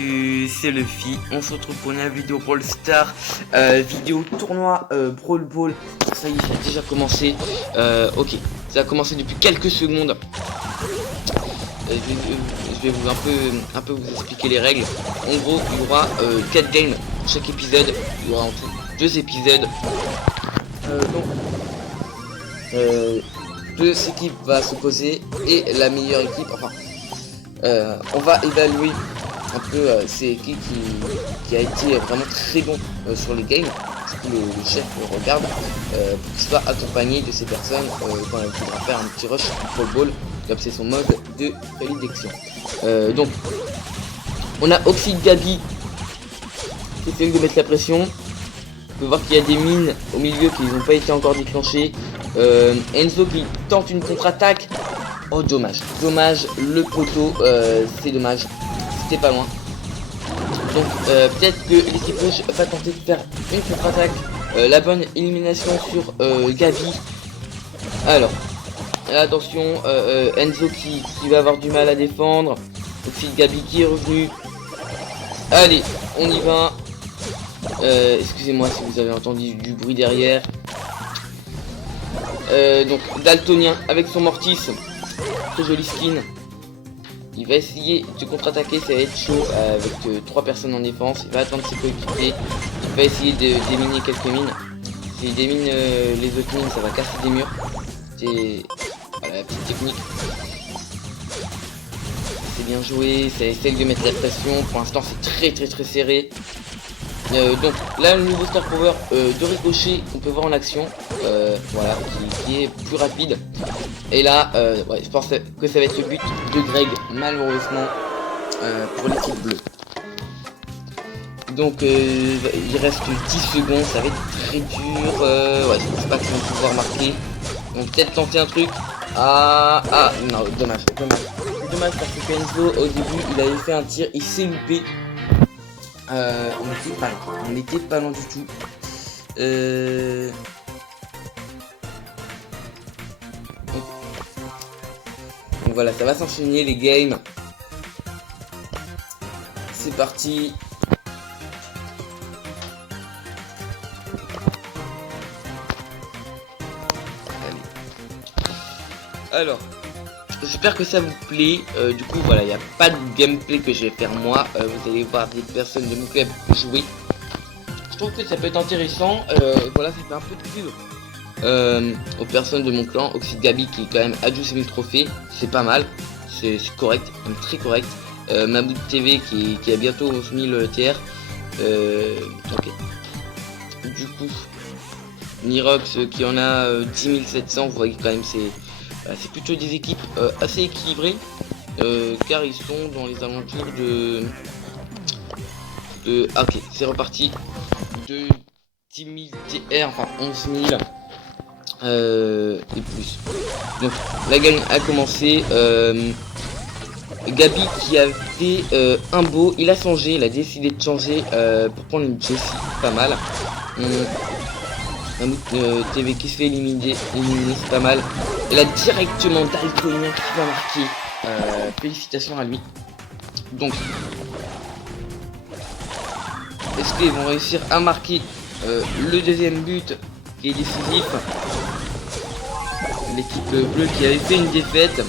salut, c'est Luffy. On se retrouve pour une vidéo Brawl Star, vidéo tournoi Brawl Ball. Ça y est, ça a déjà commencé. Ok, ça a commencé depuis quelques secondes. Je vais vous un peu vous expliquer les règles. En gros, il y aura 4 games chaque épisode. Il y aura en tout 2 épisodes. Deux équipes vont s'opposer et la meilleure équipe, enfin, on va évaluer un peu ces équipes qui a été vraiment très bon sur les games. Du coup, le chef le regarde pour qu'il soit accompagné de ces personnes quand il voudra faire un petit rush Brawl Ball, comme c'est son mode de prédilection. Donc, on a Oxy Gabi qui essaye de mettre la pression. On peut voir qu'il y a des mines au milieu qui n'ont pas été encore déclenchées. Enzo qui tente une contre-attaque. Oh dommage, le poteau, c'est dommage, c'était pas loin. Donc peut-être que l'équipe rouge va tenter de faire une contre-attaque. La bonne élimination sur Gabi. Alors, attention, Enzo qui va avoir du mal à défendre. Aussi Gabi qui est revenu. Allez, on y va. Excusez-moi si vous avez entendu du bruit derrière. Donc Daltonien avec son Mortis. Très joli skin. Il va essayer de contre-attaquer, ça va être chaud avec 3 personnes en défense. Il va attendre ses coéquipiers. Il va essayer de déminer quelques mines. S'il démine les autres mines, ça va casser des murs. C'est voilà, la petite technique. C'est bien joué, ça essaye de mettre la pression. Pour l'instant c'est très serré. Donc là le nouveau Star Power de Ricochet qu'on peut voir en action, voilà, qui est plus rapide. Et là ouais, je pense que ça va être le but de Greg, malheureusement pour l'équipe bleue. Donc il reste 10 secondes, ça va être très dur. Ouais, je pense pas qu'ils vont pouvoir marquer. On peut peut-être tenter un truc. Ah non, dommage parce que Enzo au début il avait fait un tir, il s'est loupé. On était pas loin du tout. Donc voilà, ça va s'enchaîner les games. C'est parti. Allez. Alors. J'espère que ça vous plaît. Du coup voilà, il n'y a pas de gameplay que je vais faire moi. Vous allez voir des personnes de mon club jouer. Je trouve que ça peut être intéressant. Voilà, ça fait un peu de pub aux personnes de mon clan. Oxy Gabi qui quand même a 12 000 trophées. C'est pas mal. C'est correct, même très correct. Mabout TV qui a bientôt 11 000 TR. Ok. Du coup, Nirox qui en a 10 700. Vous voyez quand même c'est plutôt des équipes assez équilibrées car ils sont dans les alentours de ah, ok, c'est reparti de 10 000 TR, enfin 11 000 et plus. Donc la game a commencé. Gabi qui a fait un beau, il a changé, il a décidé de changer pour prendre une Jessie, pas mal. TV qui se fait éliminer, c'est pas mal. Et là directement Daltonien qui va marquer. Félicitations à lui. Donc, est-ce qu'ils vont réussir à marquer le deuxième but qui est décisif? L'équipe bleue qui avait fait une défaite.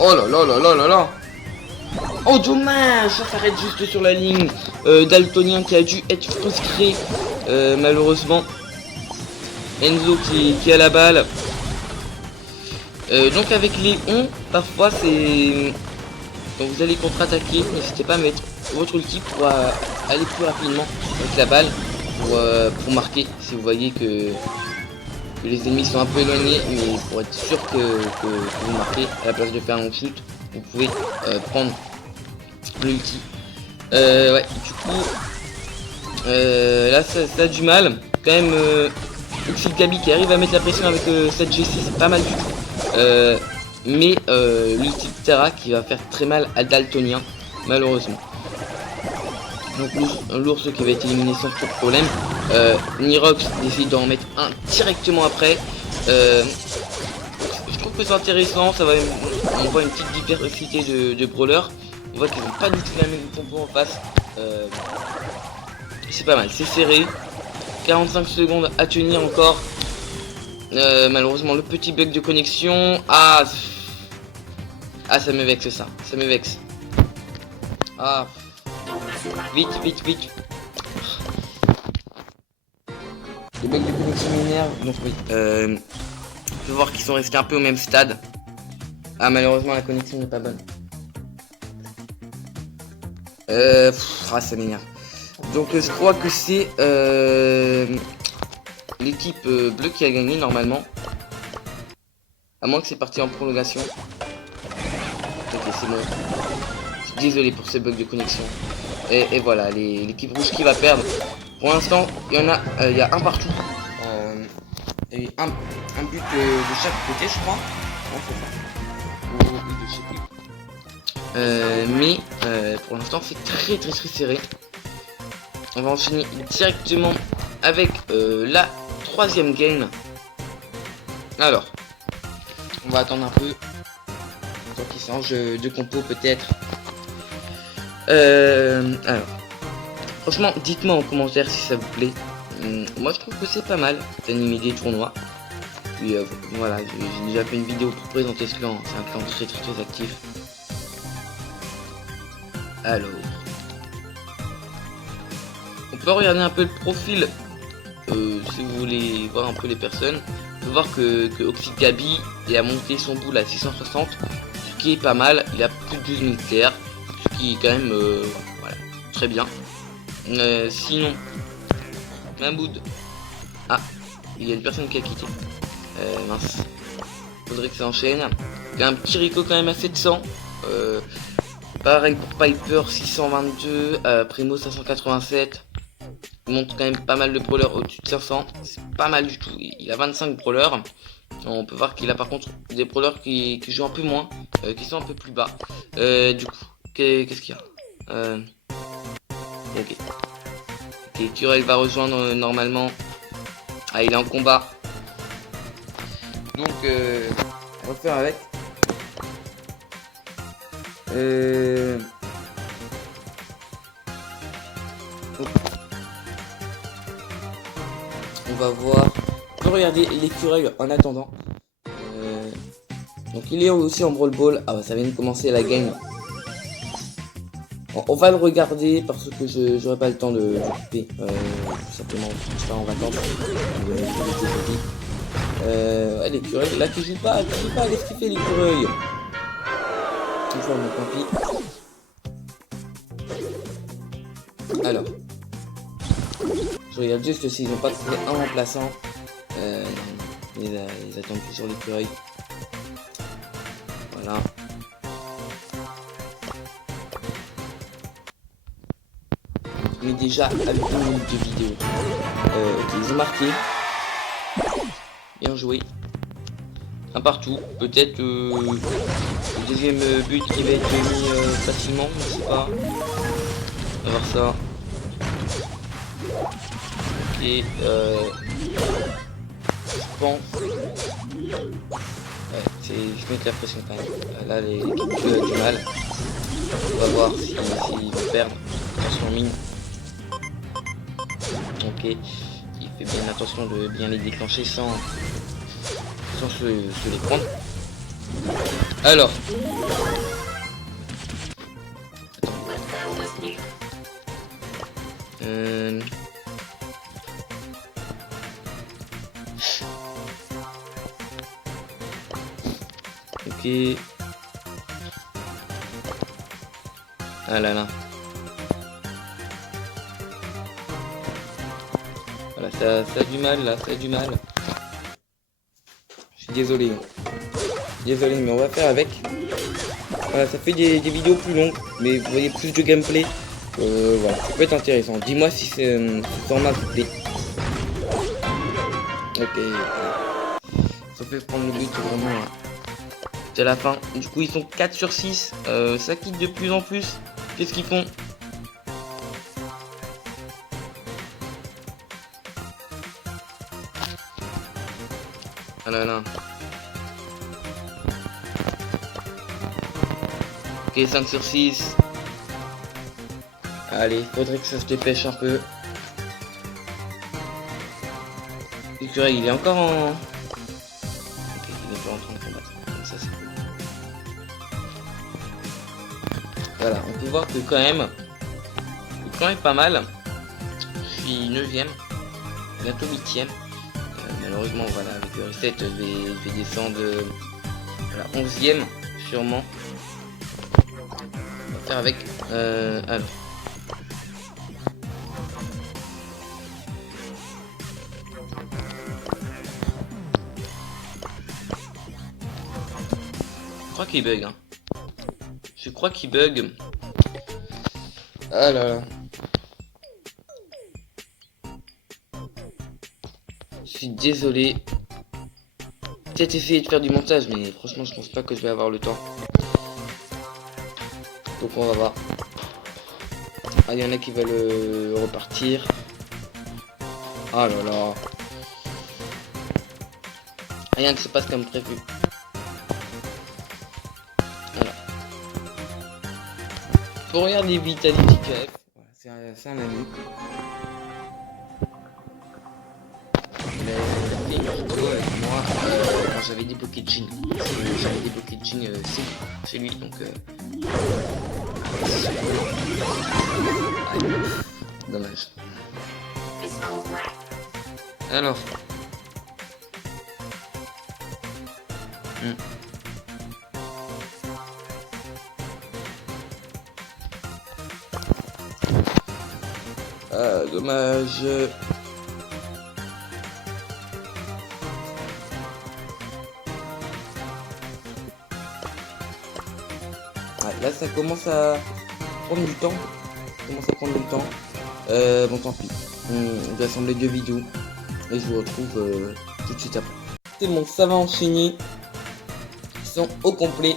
Oh là. Oh dommage, ça s'arrête juste sur la ligne. Daltonien qui a dû être frustré malheureusement. Enzo qui a la balle. Donc avec les on, parfois c'est... Donc vous allez contre-attaquer, n'hésitez pas à mettre votre ulti pour aller plus rapidement avec la balle pour marquer si vous voyez que les ennemis sont un peu éloignés, mais pour être sûr que vous marquez à la place de faire un shoot, vous pouvez prendre l'ulti. Ouais, du coup là ça a du mal quand même. Oxy Gabi qui arrive à mettre la pression avec cette Jessie, c'est pas mal du tout. Mais l'ulti de Terra qui va faire très mal à Daltonien, malheureusement. Donc l'ours qui va être éliminé sans trop de problème. Nirox décide d'en mettre un directement après. Je trouve que c'est intéressant, ça va, on voit une petite diversité de brawlers. On voit qu'ils n'ont pas du tout la même compo en face. C'est pas mal, c'est serré. 45 secondes à tenir encore. Malheureusement, le petit bug de connexion. Ah, ça me vexe ça. Ça me vexe. Ah. Vite, vite, vite. Le bug de connexion m'énerve. Donc oui. Je peux voir qu'ils sont restés un peu au même stade. Ah, malheureusement, la connexion n'est pas bonne. Ça m'énerve. Donc je crois que c'est l'équipe bleue qui a gagné normalement. À moins que c'est parti en prolongation. Ok, c'est bon. Je suis désolé pour ce bug de connexion. Et voilà, l'équipe rouge qui va perdre. Pour l'instant, il y en a, il y a un partout. Il y a eu un but de chaque côté, je crois. Non, c'est ça. Ou je sais plus. Mais pour l'instant, c'est très serré. On va enchaîner directement avec la troisième game. Alors, on va attendre un peu. Tant qu'il change de compo peut-être. Alors, franchement, dites-moi en commentaire si ça vous plaît. Moi je trouve que c'est pas mal d'animer des tournois. Puis voilà, j'ai déjà fait une vidéo pour présenter ce clan. C'est un clan très actif. Alors, on peut regarder un peu le profil si vous voulez voir un peu les personnes. On peut voir que Oxygabi a monté son boule à 660, ce qui est pas mal. Il a plus de 12 000 TR, ce qui est quand même voilà, très bien. Sinon, Mahmoud. Ah, il y a une personne qui a quitté. Mince. Faudrait que ça enchaîne. Il y a un petit Rico quand même à 700. Pareil pour Piper 622. Primo 587. Il monte quand même pas mal de brawlers au-dessus de 500. C'est pas mal du tout. Il a 25 brawlers. On peut voir qu'il a par contre des brawlers qui jouent un peu moins. Qui sont un peu plus bas. Du coup, qu'est-ce qu'il y a Ok. Ok, Turel va rejoindre normalement. Ah, il est en combat. Donc, on va faire avec. On va voir. On peut regarder l'écureuil en attendant. Donc, il est aussi en Brawl Ball. Ah, bah, ça vient de commencer la game. On va le regarder parce que je n'aurai pas le temps de couper. Tout simplement, je serai en vacances. Ouais, l'écureuil, là qui joue pas, qu'est-ce qu'il fait l'écureuil? Toujours mon tant pis. Alors, je regarde juste s'ils n'ont pas trouvé un remplaçant. Ils attendent plus sur l'écureuil. Voilà. Mais déjà avec 2 minutes de vidéo. Ils ont marqué. Bien joué. Un partout. Peut-être le deuxième but qui va être mis facilement, je sais pas. On va voir ça. Ok. Je pense. Ouais, je mets de la pression quand même. Là, l'équipe a du mal. On va voir s'ils vont perdre. Attention mine. Ok. Il fait bien attention de bien les déclencher sans se les prendre. Alors. Ok. Ah là là. Voilà, ça a du mal là, ça a du mal. Je suis désolé. Désolé, mais on va faire avec. Voilà, ça fait des vidéos plus longues, mais vous voyez plus de gameplay. Voilà, ça peut être intéressant. Dis-moi si ce format vous plaît. Ok. Ça fait prendre le but vraiment. C'est la fin. Du coup, ils sont 4 sur 6. Ça quitte de plus en plus. Qu'est-ce qu'ils font? Ah là là. Ok, 5 sur 6. Allez, faudrait que ça se dépêche un peu. L'écureuil, il est encore en... Ok, il est toujours en train de combattre. Donc ça, c'est cool. Voilà, on peut voir que quand même... C'est quand même pas mal. Je suis 9ème. Bientôt 8ème. Malheureusement, voilà, avec le reset, je vais descendre à la 11ème, sûrement. On va faire avec... alors... Je crois qu'il bug, hein. Je crois qu'il bug. Ah là là. Je suis désolé. Peut-être essayer de faire du montage, mais franchement, je pense pas que je vais avoir le temps. Donc on va voir. Ah, il y en a qui veulent repartir. Ah là là. Rien ne se passe comme prévu. Voilà. Faut regarder Vitality KF. Voilà, c'est un ami. Il a fait une vidéo avec moi quand j'avais débloqué Jin. J'avais débloqué Jin chez lui, donc dommage. Alors. Ah, dommage. Ouais, là ça commence à prendre du temps. Bon, tant pis. On doit assembler 2 vidéos. Et je vous retrouve tout de suite après. C'est bon, ça va enchaîner. Ils sont au complet.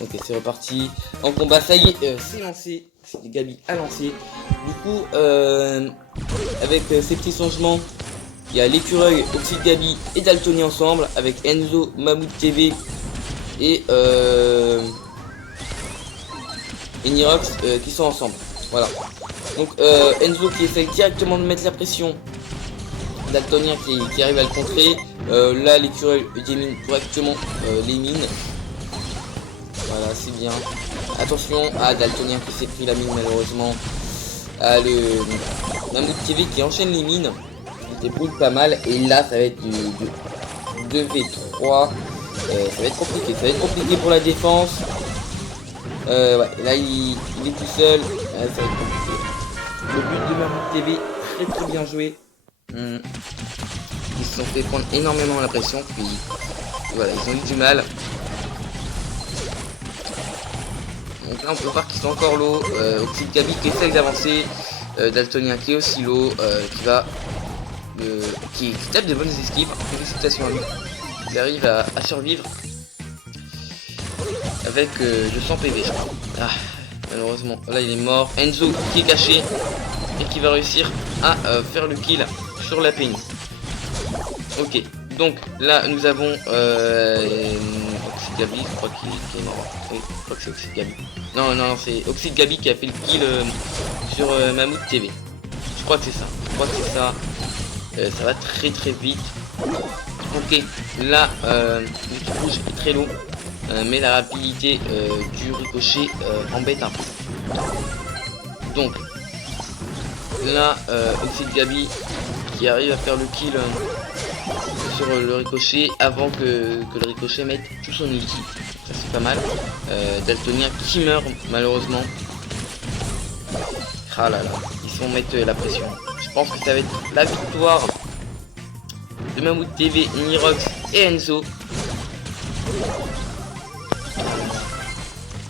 Ok, c'est reparti. En combat, ça y est, c'est lancé. C'est Gabi a lancé. Du coup, avec ces petits changements, il y a l'écureuil, Oxyde Gabi et Daltonien ensemble. Avec Enzo, Mammouth TV et Nirox qui sont ensemble. Voilà. Donc Enzo qui essaye directement de mettre la pression. Daltonien qui arrive à le contrer. Là l'écureuil élimine correctement les mines. Voilà, c'est bien. Attention à Daltonien qui s'est pris la mine malheureusement. Le Mammouth TV qui enchaîne les mines. Il débrouille pas mal. Et là ça va être du 2v3. Ça va être compliqué pour la défense. Ouais, là il est tout seul. Ça va être compliqué. Le but de Mammouth TV, très bien joué. Ils se sont fait prendre énormément la pression. Puis voilà, ils ont eu du mal. Donc là on peut voir qu'ils sont encore low. Oxyde Gabi qui essaye d'avancer. Daltonien qui est aussi low. Qui tape de bonnes esquives. Félicitations à lui. Il arrive à survivre. Avec 200 PV je crois. Ah, malheureusement. Là il est mort. Enzo qui est caché. Et qui va réussir à faire le kill sur la péniche. Ok. Donc là nous avons Oxyde Gabi, je crois qu'il est mort. Oui, je crois que c'est Oxyde Gabi. Non, c'est Oxyde Gabi qui a fait le kill sur Mammouth TV. Je crois que c'est ça. Ça va très vite. Ok, là l'équipe rouge est très low. Mais la rapidité du ricochet embête un peu. Donc là Oxyde Gabi qui arrive à faire le kill sur le ricochet avant que le ricochet mette tout son ulti. Ça c'est pas mal. Daltonien qui meurt malheureusement. Ah là là, ils se vont mettre la pression. Je pense que ça va être la victoire de Mammouth TV, Nirox et Enzo.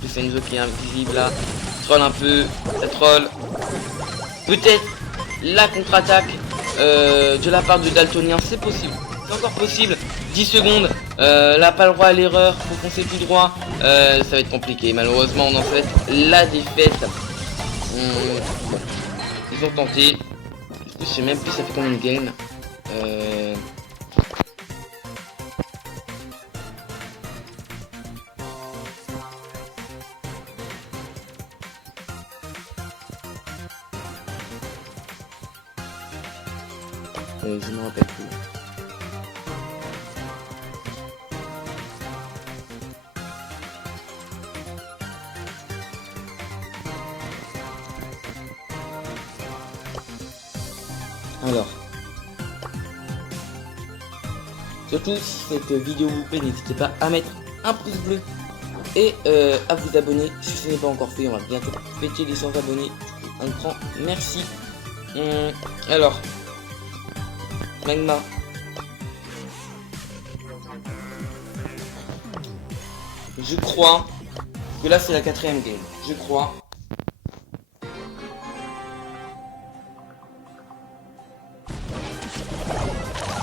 C'est Enzo qui est invisible là. Troll un peu, ça troll. Peut-être la contre-attaque de la part de Daltonien, c'est possible. C'est encore possible. 10 secondes. Là, pas le droit à l'erreur. Faut foncer tout droit. Ça va être compliqué. Malheureusement, on en fait la défaite. Ils ont tenté. Je sais même plus ça fait combien de games. Je me rappelle plus. Alors, surtout si cette vidéo vous plaît, n'hésitez pas à mettre un pouce bleu et à vous abonner si ce n'est pas encore fait. On va bientôt fêter les 100 abonnés. Un grand merci. Alors, Magma. Je crois que là c'est la 4ème game. Je crois.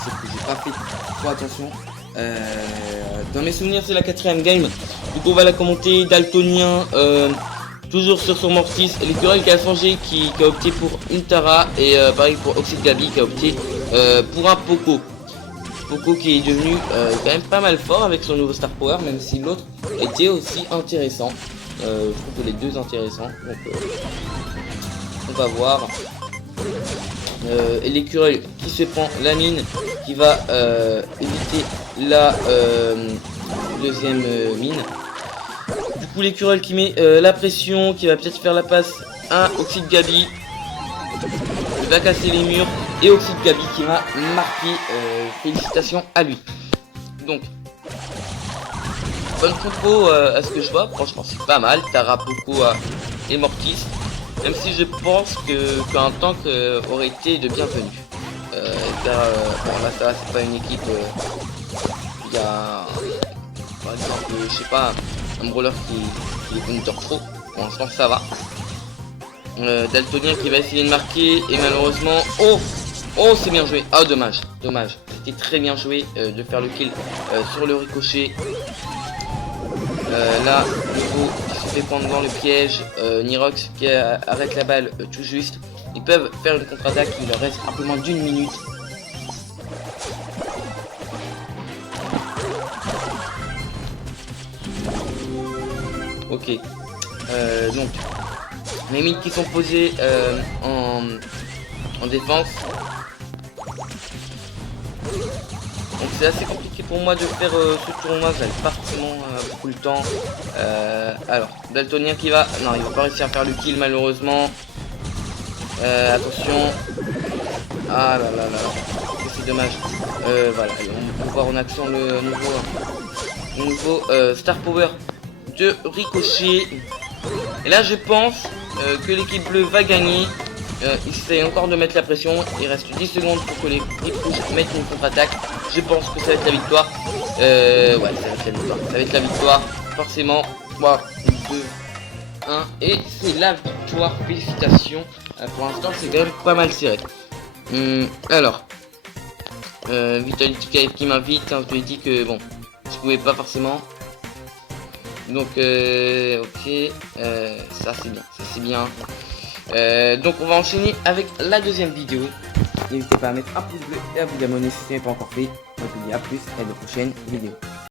C'est que j'ai pas fait trop attention. Dans mes souvenirs c'est la 4ème game. Du coup on va la commenter. Daltonien. Toujours sur son Mortis, l'écureuil qui a changé, qui a opté pour une Tara, et pareil pour Oxyd Gabi qui a opté pour un Poco. Poco qui est devenu quand même pas mal fort avec son nouveau Star Power, même si l'autre était aussi intéressant. Je trouve que les deux intéressants, donc on va voir. Et l'écureuil qui se prend la mine, qui va éviter la deuxième mine. Du coup l'écureuil qui met la pression, qui va peut-être faire la passe à Oxyd Gabi. Il va casser les murs et Oxyd Gabi qui va marquer. Félicitations à lui. Donc bonne compo à ce que je vois, franchement c'est pas mal. Tara, Poco et Mortis. Même si je pense qu'un tank aurait été de bienvenu. Car bon, là ça c'est pas une équipe. Il y a par exemple, je sais pas, un brawler qui est counter trop. Pour l'instant ça va. Daltonien qui va essayer de marquer et malheureusement. Oh c'est bien joué. Ah dommage. C'était très bien joué de faire le kill sur le ricochet. Là, Nico qui se fait prendre dans le piège. Nirox qui arrête la balle tout juste. Ils peuvent faire une contre-attaque. Il leur reste un peu moins d'1 minute. Ok. Donc, les mines qui sont posées en défense. Donc c'est assez compliqué pour moi de faire ce tournoi, j'avais pas forcément beaucoup le temps. Alors, Daltonien qui va... Non, il va pas réussir à faire le kill malheureusement. Attention. Ah là là là, c'est dommage. Voilà, on peut voir en action le nouveau Star Power de Ricochet. Et là je pense que l'équipe bleue va gagner. Il essaie encore de mettre la pression. Il reste 10 secondes pour que les rouges mettent une contre-attaque. Je pense que ça va être la victoire. Ouais, ça va être la victoire. Ça va être la victoire. Forcément. 3, 2, 1. Et c'est la victoire. Félicitations. Pour l'instant, c'est quand même pas mal serré. Alors. Vitality KF qui m'invite. Hein, je lui ai dit que bon, je pouvais pas forcément. Donc, ok. Ça, c'est bien. Ça, c'est bien. Donc on va enchaîner avec la deuxième vidéo. N'hésitez pas à mettre un pouce bleu et à vous abonner si ce n'est pas encore fait. Moi je vous dis à plus et à la prochaine vidéo.